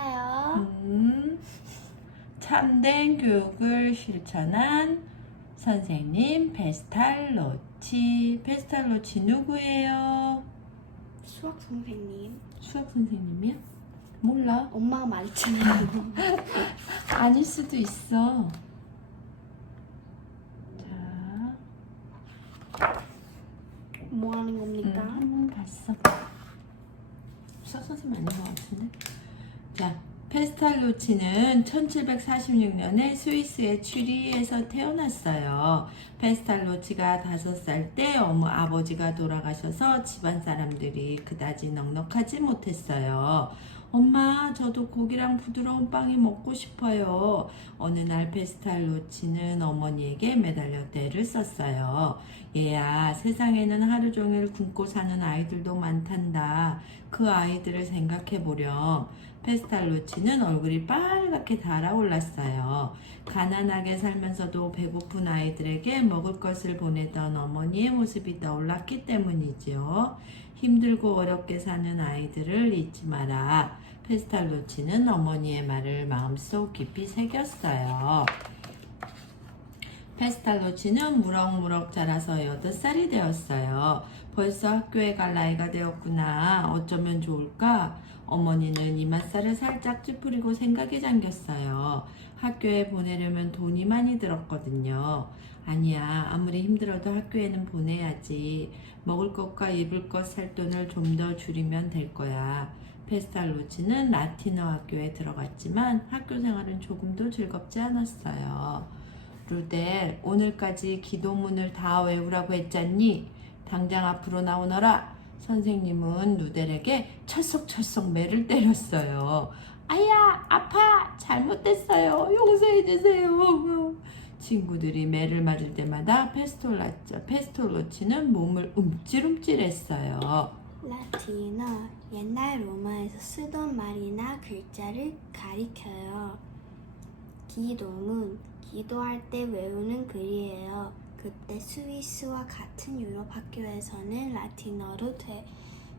있나요? 참된 교육을 실천한 선생님 페스탈로치. 페스탈로치 누구예요? 수학 선생님. 수학 선생님이야? 몰라. 엄마가 말했잖아요. 아닐 수도 있어. 자, 뭐 하는 겁니까? 한번 봤어. 수학 선생님 아닌 것 같은데. 자, 페스탈로치는 1746년에 스위스의 취리히에서 태어났어요. 페스탈로치가 5살 때 아버지가 돌아가셔서 집안 사람들이 그다지 넉넉하지 못했어요. 엄마, 저도 고기랑 부드러운 빵이 먹고 싶어요. 어느 날 페스탈로치는 어머니에게 매달려 떼를 썼어요. 얘야, 세상에는 하루 종일 굶고 사는 아이들도 많단다. 그 아이들을 생각해보렴. 페스탈로치는 얼굴이 빨갛게 달아올랐어요. 가난하게 살면서도 배고픈 아이들에게 먹을 것을 보내던 어머니의 모습이 떠올랐기 때문이지요. 힘들고 어렵게 사는 아이들을 잊지 마라. 페스탈로치는 어머니의 말을 마음속 깊이 새겼어요. 페스탈로치는 무럭무럭 자라서 8살이 되었어요. 벌써 학교에 갈 나이가 되었구나. 어쩌면 좋을까? 어머니는 이맛살을 살짝 찌푸리고 생각에 잠겼어요. 학교에 보내려면 돈이 많이 들었거든요. 아니야, 아무리 힘들어도 학교에는 보내야지. 먹을 것과 입을 것 살 돈을 좀 더 줄이면 될 거야. 페스탈로치는 라틴어 학교에 들어갔지만 학교 생활은 조금도 즐겁지 않았어요. 루델, 오늘까지 기도문을 다 외우라고 했잖니? 당장 앞으로 나오너라. 선생님은 루델에게 철썩철썩 매를 때렸어요. 아야, 아파! 잘못됐어요. 용서해주세요. 친구들이 매를 맞을 때마다 페스톨로치는 몸을 움찔움찔했어요. 라틴어, 옛날 로마에서 쓰던 말이나 글자를 가리켜요. 기도문, 기도할 때 외우는 글이에요. 그때 스위스와 같은 유럽 학교에서는 라틴어로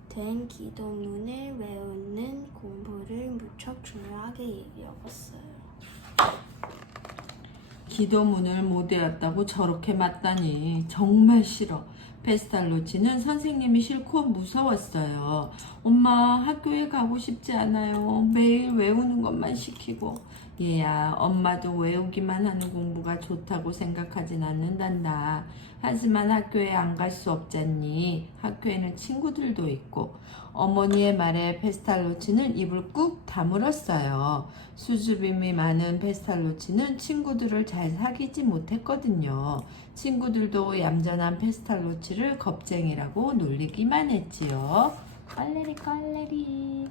된 기도문을 외우는 공부를 무척 중요하게 여겼어요. 기도문을 못 외웠다고 저렇게 맞다니 정말 싫어. 페스탈로치는 선생님이 싫고 무서웠어요. 엄마, 학교에 가고 싶지 않아요. 매일 외우는 것만 시키고. 얘야, 엄마도 외우기만 하는 공부가 좋다고 생각하진 않는단다. 하지만 학교에 안 갈 수 없잖니. 학교에는 친구들도 있고. 어머니의 말에 페스탈로치는 입을 꾹 다물었어요. 수줍음이 많은 페스탈로치는 친구들을 잘 사귀지 못했거든요. 친구들도 얌전한 페스탈로치를 겁쟁이라고 놀리기만 했지요. 껄레리 껄레리.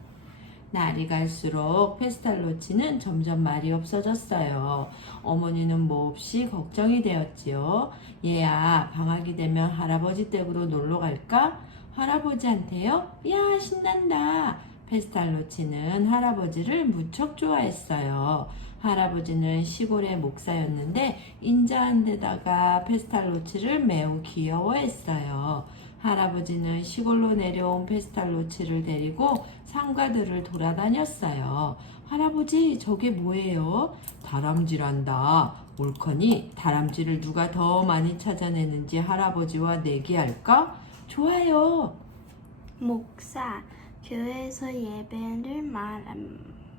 날이 갈수록 페스탈로치는 점점 말이 없어졌어요. 어머니는 몹시 걱정이 되었지요. 얘야, 방학이 되면 할아버지 댁으로 놀러 갈까? 할아버지한테요? 야, 신난다. 페스탈로치는 할아버지를 무척 좋아했어요. 할아버지는 시골의 목사였는데 인자한 데다가 페스탈로치를 매우 귀여워했어요. 할아버지는 시골로 내려온 페스탈로치를 데리고 상가들을 돌아다녔어요. 할아버지, 저게 뭐예요? 다람쥐란다. 옳거니 다람쥐를 누가 더 많이 찾아내는지 할아버지와 내기할까? 좋아요. 목사, 교회에서 예배를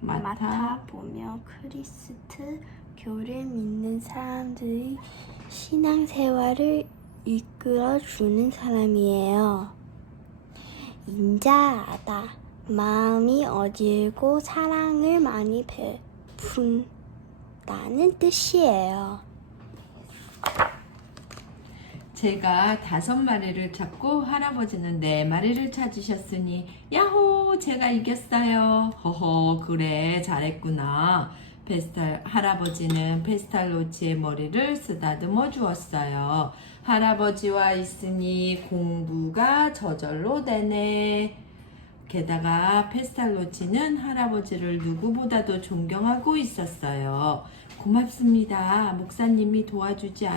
맡아보며 크리스트 교를 믿는 사람들의 신앙생활을 이끌어주는 사람이에요. 인자하다, 마음이 어질고 사랑을 많이 베푼다는 뜻이에요. 제가 5마리를 찾고 할아버지는 4마리를 찾으셨으니 야호, 제가 이겼어요. 허허, 그래, 잘했구나. 할아버지는 페스탈로치의 머리를 쓰다듬어 주었어요. 할아버지와 있으니 공부가 저절로 되네. 게다가 페스탈로치는 할아버지를 누구보다도 존경하고 있었어요. 고맙습니다. 목사님이 도와주지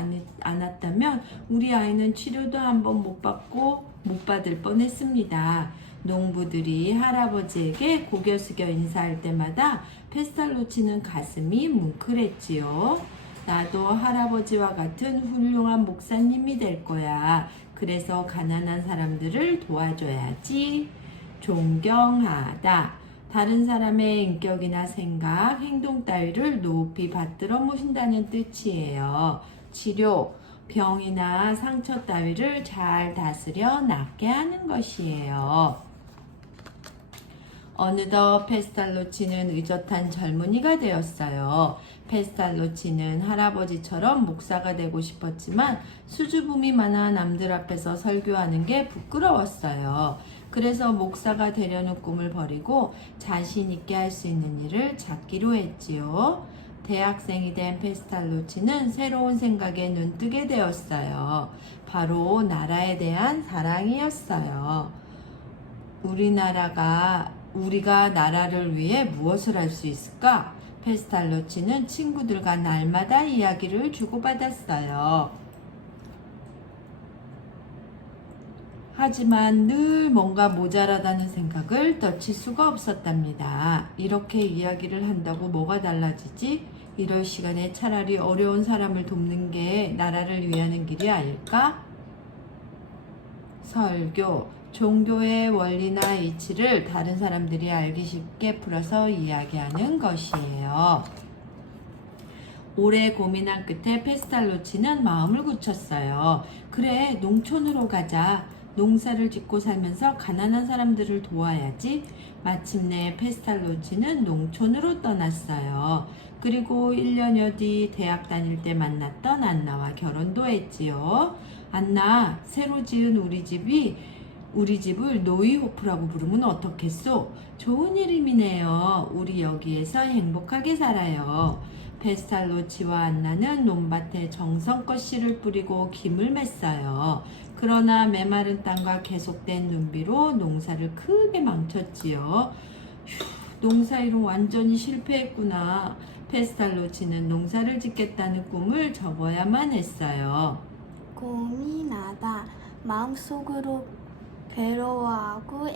않았다면 우리 아이는 치료도 한번 못 받을 뻔했습니다. 농부들이 할아버지에게 고개 숙여 인사할 때마다 페스탈로치는 가슴이 뭉클했지요. 나도 할아버지와 같은 훌륭한 목사님이 될 거야. 그래서 가난한 사람들을 도와줘야지. 존경하다. 다른 사람의 인격이나 생각, 행동 따위를 높이 받들어 모신다는 뜻이에요. 치료, 병이나 상처 따위를 잘 다스려 낫게 하는 것이에요. 어느덧 페스탈로치는 의젓한 젊은이가 되었어요. 페스탈로치는 할아버지처럼 목사가 되고 싶었지만 수줍음이 많아 남들 앞에서 설교하는 게 부끄러웠어요. 그래서 목사가 되려는 꿈을 버리고 자신 있게 할 수 있는 일을 찾기로 했지요. 대학생이 된 페스탈로치는 새로운 생각에 눈뜨게 되었어요. 바로 나라에 대한 사랑이었어요. 우리가 나라를 위해 무엇을 할 수 있을까? 페스탈로치는 친구들과 날마다 이야기를 주고받았어요. 하지만 늘 뭔가 모자라다는 생각을 떨칠 수가 없었답니다. 이렇게 이야기를 한다고 뭐가 달라지지? 이럴 시간에 차라리 어려운 사람을 돕는 게 나라를 위하는 길이 아닐까? 설교, 종교의 원리나 이치를 다른 사람들이 알기 쉽게 풀어서 이야기하는 것이에요. 오래 고민한 끝에 페스탈로치는 마음을 굳혔어요. 그래, 농촌으로 가자. 농사를 짓고 살면서 가난한 사람들을 도와야지. 마침내 페스탈로치는 농촌으로 떠났어요. 그리고 1년여 뒤 대학 다닐 때 만났던 안나와 결혼도 했지요. 안나, 새로 지은 우리 집을 노이호프라고 부르면 어떻겠소? 좋은 이름이네요. 우리 여기에서 행복하게 살아요. 페스탈로치와 안나는 논밭에 정성껏 씨를 뿌리고 김을 맸어요. 그러나 메마른 땅과 계속된 눈비로 농사를 크게 망쳤지요. 농사일은 완전히 실패했구나. 페스탈로치는 농사를 짓겠다는 꿈을 접어야만 했어요. 고민하다. 마음속으로 괴로워하고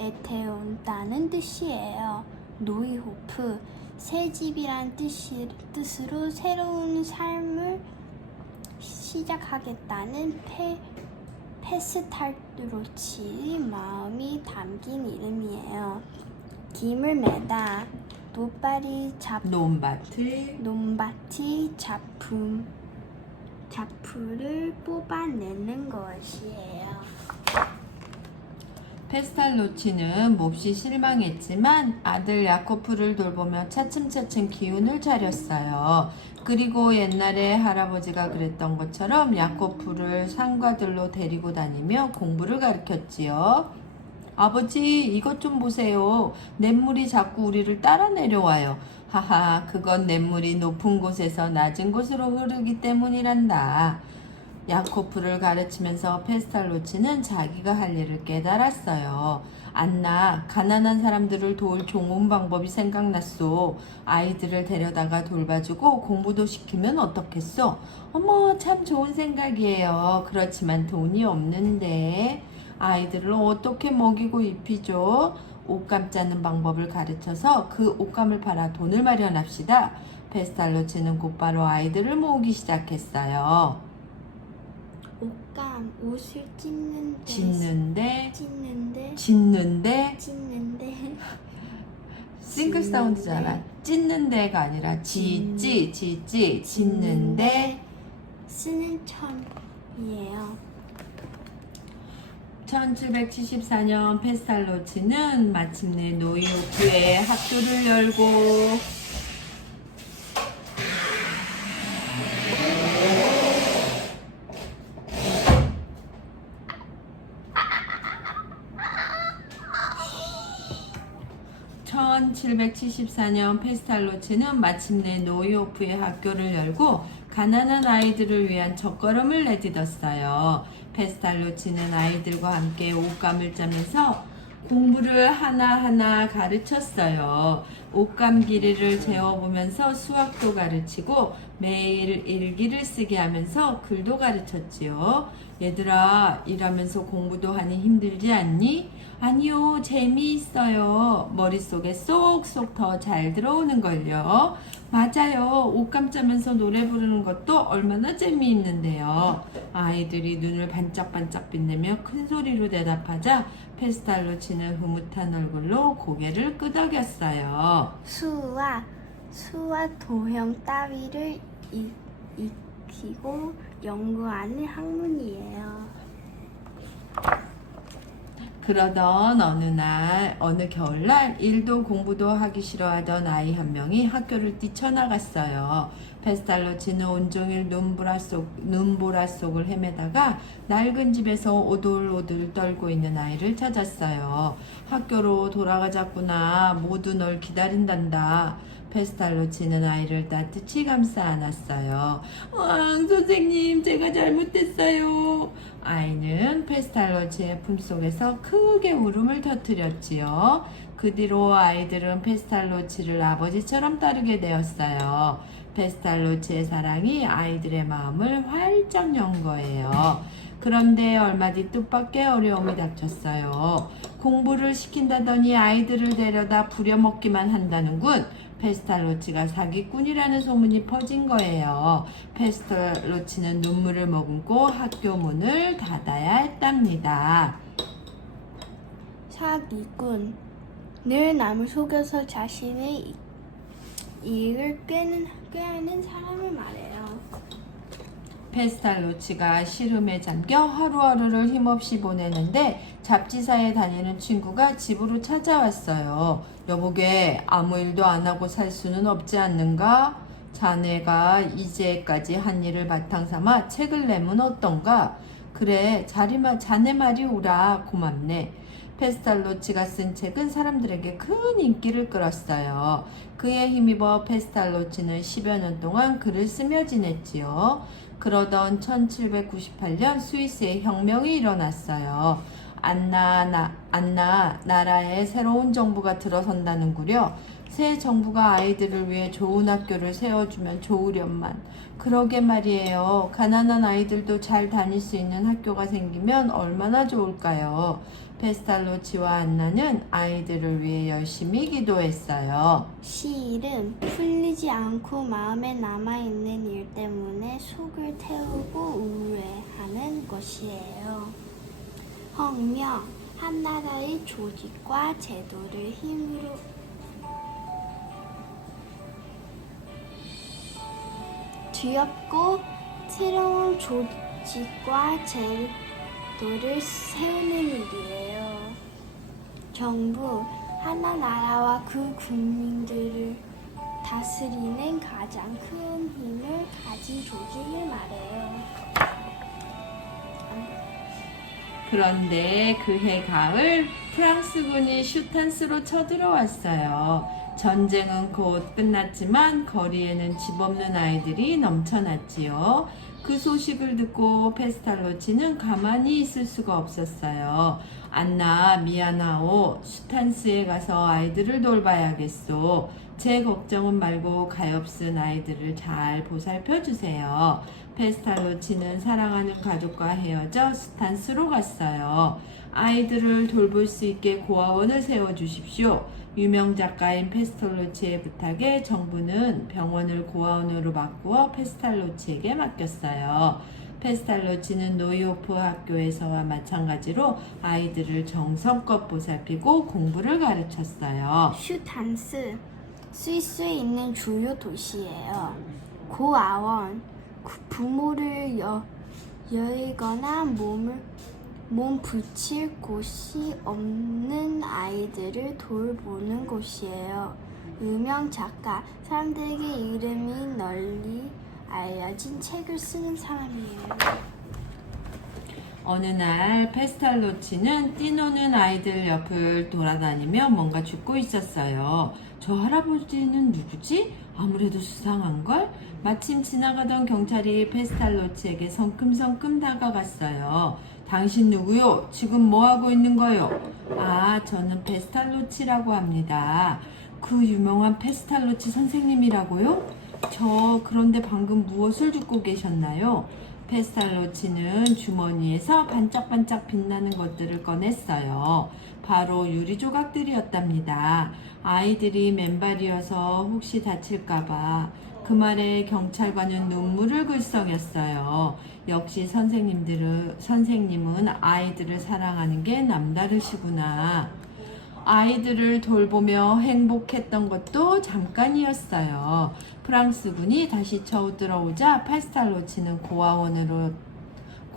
애태운다는 뜻이에요. 노이호프, 새 집이란 뜻으로 새로운 삶을 시작하겠다는 페스탈로치 마음이 담긴 이름이에요. 김을 매다. 논밭이 잡풀을 뽑아내는 것이에요. 페스탈로치는 몹시 실망했지만 아들 야코프를 돌보며 차츰차츰 기운을 차렸어요. 그리고 옛날에 할아버지가 그랬던 것처럼 야코프를 상과들로 데리고 다니며 공부를 가르쳤지요. 아버지, 이것 좀 보세요. 냇물이 자꾸 우리를 따라 내려와요. 하하, 그건 냇물이 높은 곳에서 낮은 곳으로 흐르기 때문이란다. 야코프를 가르치면서 페스탈로치는 자기가 할 일을 깨달았어요. 안나, 가난한 사람들을 도울 좋은 방법이 생각났소. 아이들을 데려다가 돌봐주고 공부도 시키면 어떻겠소? 어머, 참 좋은 생각이에요. 그렇지만 돈이 없는데 아이들을 어떻게 먹이고 입히죠? 옷감 짜는 방법을 가르쳐서 그 옷감을 팔아 돈을 마련합시다. 페스탈로치는 곧바로 아이들을 모으기 시작했어요. 옷감, 옷을 찢는데 싱글 사운드잖아. 찢는데가 아니라 찢는데 쓰는 천이에요. 1774년 페스탈로치는 마침내 노이호프의 학교를 열고 (1774년) 페스탈로치는 마침내 노이호프의 학교를 열고 가난한 아이들을 위한 첫걸음을 내딛었어요. 페스탈로치는 아이들과 함께 옷감을 짜면서 공부를 하나하나 가르쳤어요. 옷감 길이를 재어보면서 수학도 가르치고 매일 일기를 쓰게 하면서 글도 가르쳤지요. 얘들아, 일하면서 공부도 하니 힘들지 않니? 아니요, 재미있어요. 머릿속에 쏙쏙 더 잘 들어오는걸요. 맞아요. 옷감 짜면서 노래 부르는 것도 얼마나 재미있는데요. 아이들이 눈을 반짝반짝 빛내며 큰 소리로 대답하자 페스탈로치는 흐뭇한 얼굴로 고개를 끄덕였어요. 수와 도형 따위를 익히고 연구하는 학문이에요. 그러던 어느 겨울날 일도 공부도 하기 싫어하던 아이 한 명이 학교를 뛰쳐나갔어요. 페스탈로치는 온종일 눈보라 속을 헤매다가 낡은 집에서 오돌오돌 떨고 있는 아이를 찾았어요. 학교로 돌아가자꾸나. 모두 널 기다린단다. 페스탈로치는 아이를 따뜻히 감싸 안았어요. 선생님, 제가 잘못했어요. 아이는 페스탈로치의 품속에서 크게 울음을 터뜨렸지요. 그 뒤로 아이들은 페스탈로치를 아버지처럼 따르게 되었어요. 페스탈로치의 사랑이 아이들의 마음을 활짝 연 거예요. 그런데 얼마 뒤 뜻밖의 어려움이 닥쳤어요. 공부를 시킨다더니 아이들을 데려다 부려먹기만 한다는군. 페스탈로치가 사기꾼이라는 소문이 퍼진 거예요. 페스탈로치는 눈물을 머금고 학교 문을 닫아야 했답니다. 사기꾼. 늘 남을 속여서 자신의 이익을 꾀하는 사람을 말해요. 페스탈로치가 시름에 잠겨 하루하루를 힘없이 보내는데 잡지사에 다니는 친구가 집으로 찾아왔어요. 여보게, 아무 일도 안 하고 살 수는 없지 않는가? 자네가 이제까지 한 일을 바탕삼아 책을 내면 어떤가? 그래, 자네 말이 옳아. 고맙네. 페스탈로치가 쓴 책은 사람들에게 큰 인기를 끌었어요. 그에 힘입어 페스탈로치는 10여 년 동안 글을 쓰며 지냈지요. 그러던 1798년 스위스에 혁명이 일어났어요. 안나 나라에 새로운 정부가 들어선다는구려. 새 정부가 아이들을 위해 좋은 학교를 세워주면 좋으련만. 그러게 말이에요. 가난한 아이들도 잘 다닐 수 있는 학교가 생기면 얼마나 좋을까요? 페스탈로치와 안나는 아이들을 위해 열심히 기도했어요. 시일은 풀리지 않고 마음에 남아있는 일 때문에 속을 태우고 우울해하는 것이에요. 혁명, 한 나라의 조직과 제도를 힘으로 뒤엎고 새로운 조직과 제도를 세우는 일이에요. 정부, 하나 나라와 그 국민들을 다스리는 가장 큰 힘을 가진 조직을 말해요. 그런데 그해 가을 프랑스군이 슈탄스로 쳐들어왔어요. 전쟁은 곧 끝났지만 거리에는 집 없는 아이들이 넘쳐났지요. 그 소식을 듣고 페스탈로치는 가만히 있을 수가 없었어요. 안나, 미안하오. 슈탄스에 가서 아이들을 돌봐야겠소. 제 걱정은 말고 가엾은 아이들을 잘 보살펴 주세요. 페스탈로치는 사랑하는 가족과 헤어져 스탄스로 갔어요. 아이들을 돌볼 수 있게 고아원을 세워주십시오. 유명 작가인 페스탈로치의 부탁에 정부는 병원을 고아원으로 바꾸어 페스탈로치에게 맡겼어요. 페스탈로치는 노이호프 학교에서와 마찬가지로 아이들을 정성껏 보살피고 공부를 가르쳤어요. 슈탄스, 스위스에 있는 주요 도시예요. 고아원, 부모를 여의거나 몸 붙일 곳이 없는 아이들을 돌보는 곳이에요. 유명 작가, 사람들에게 이름이 널리 알려진 책을 쓰는 사람이에요. 어느 날 페스탈로치는 뛰노는 아이들 옆을 돌아다니며 뭔가 줍고 있었어요. 저 할아버지는 누구지? 아무래도 수상한걸? 마침 지나가던 경찰이 페스탈로치에게 성큼성큼 다가갔어요. 당신 누구요? 지금 뭐하고 있는 거요? 아, 저는 페스탈로치라고 합니다. 그 유명한 페스탈로치 선생님이라고요? 그런데 방금 무엇을 듣고 계셨나요? 페스탈로치는 주머니에서 반짝반짝 빛나는 것들을 꺼냈어요. 바로 유리 조각들이었답니다. 아이들이 맨발이어서 혹시 다칠까봐 그 말에 경찰관은 눈물을 글썽였어요. 역시 선생님은 아이들을 사랑하는 게 남다르시구나. 아이들을 돌보며 행복했던 것도 잠깐이었어요. 프랑스군이 다시 쳐들어오자 페스탈로치는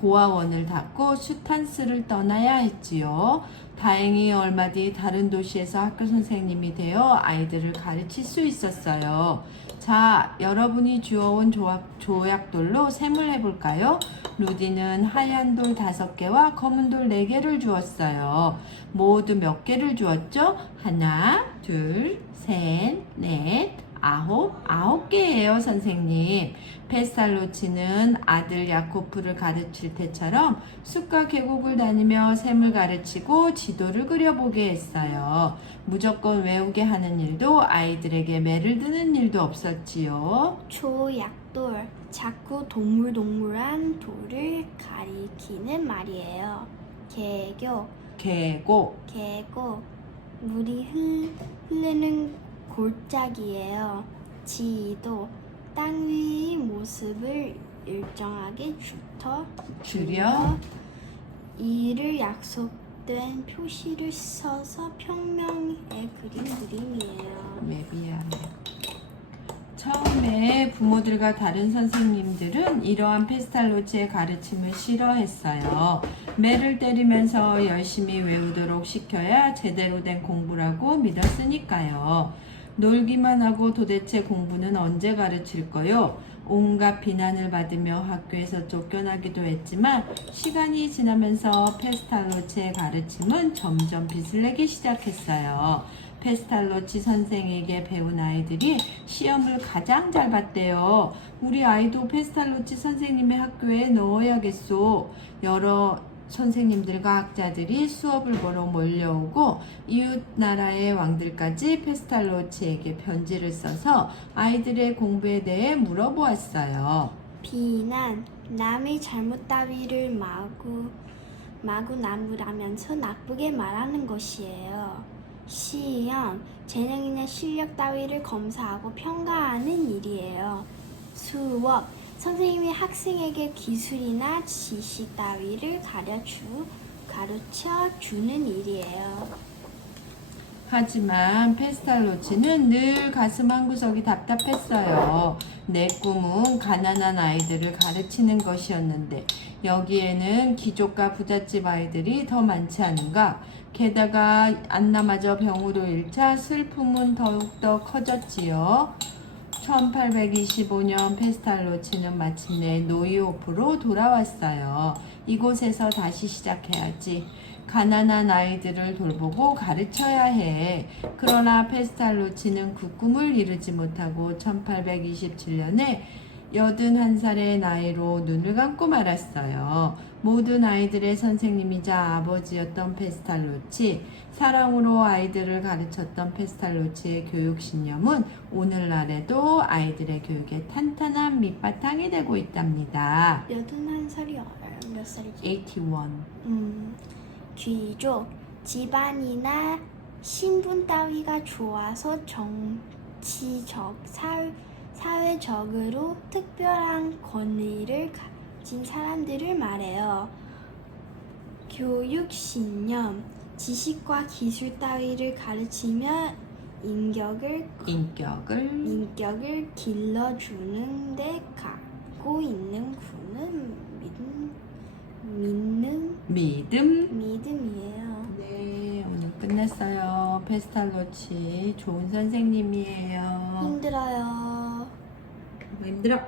고아원을 닫고 슈탄스를 떠나야 했지요. 다행히 얼마 뒤 다른 도시에서 학교 선생님이 되어 아이들을 가르칠 수 있었어요. 자, 여러분이 주워온 조약돌로 셈을 해볼까요? 루디는 하얀 돌 5개와 검은 돌 4개를 주었어요. 모두 몇 개를 주었죠? 하나, 둘, 셋, 넷, 아홉 개예요, 선생님. 페스탈로치는 아들 야코프를 가르칠 때처럼 숲과 계곡을 다니며 셈을 가르치고 지도를 그려보게 했어요. 무조건 외우게 하는 일도 아이들에게 매를 드는 일도 없었지요. 조약돌, 자꾸 동물동물한 돌을 가리키는 말이에요. 계곡, 물이 흐르는 골짜기예요. 지도, 땅 위의 모습을 일정하게 줄여 이를 약속된 표시를 써서 평면에 그린 그림이에요. 미안해. 처음에 부모들과 다른 선생님들은 이러한 페스탈로치의 가르침을 싫어했어요. 매를 때리면서 열심히 외우도록 시켜야 제대로 된 공부라고 믿었으니까요. 놀기만 하고 도대체 공부는 언제 가르칠 거요? 온갖 비난을 받으며 학교에서 쫓겨나기도 했지만 시간이 지나면서 페스탈로치의 가르침은 점점 빛을 내기 시작했어요. 페스탈로치 선생에게 배운 아이들이 시험을 가장 잘 봤대요. 우리 아이도 페스탈로치 선생님의 학교에 넣어야겠소. 여러 선생님들과 학자들이 수업을 보러 몰려오고 이웃 나라의 왕들까지 페스탈로치에게 편지를 써서 아이들의 공부에 대해 물어보았어요. 비난, 남의 잘못 따위를 마구 나무라면서 나쁘게 말하는 것이에요. 시험, 재능이나 실력 따위를 검사하고 평가하는 일이에요. 수업, 선생님이 학생에게 기술이나 지식 따위를 가르쳐 주는 일이에요. 하지만 페스탈로치는 늘 가슴 한구석이 답답했어요. 내 꿈은 가난한 아이들을 가르치는 것이었는데 여기에는 귀족과 부잣집 아이들이 더 많지 않은가? 게다가 안나마저 병으로 잃자 슬픔은 더욱더 커졌지요. 1825년 페스탈로치는 마침내 노이오프로 돌아왔어요. 이곳에서 다시 시작해야지. 가난한 아이들을 돌보고 가르쳐야 해. 그러나 페스탈로치는 그 꿈을 이루지 못하고 1827년에 81살의 나이로 눈을 감고 말았어요. 모든 아이들의 선생님이자 아버지였던 페스탈로치, 사랑으로 아이들을 가르쳤던 페스탈로치의 교육신념은 오늘날에도 아이들의 교육에 탄탄한 밑바탕이 되고 있답니다. 81살이 몇 살이지? 81. 귀족, 집안이나 신분 따위가 좋아서 사회적으로 특별한 권위를 가진 사람들을 말해요. 교육신념, 지식과 기술 따위를 가르치며 인격을 길러주는데 갖고 있는 구는 믿음이에요. 네, 오늘 끝났어요. 페스탈로치 좋은 선생님이에요. 힘들어요. 힘들어.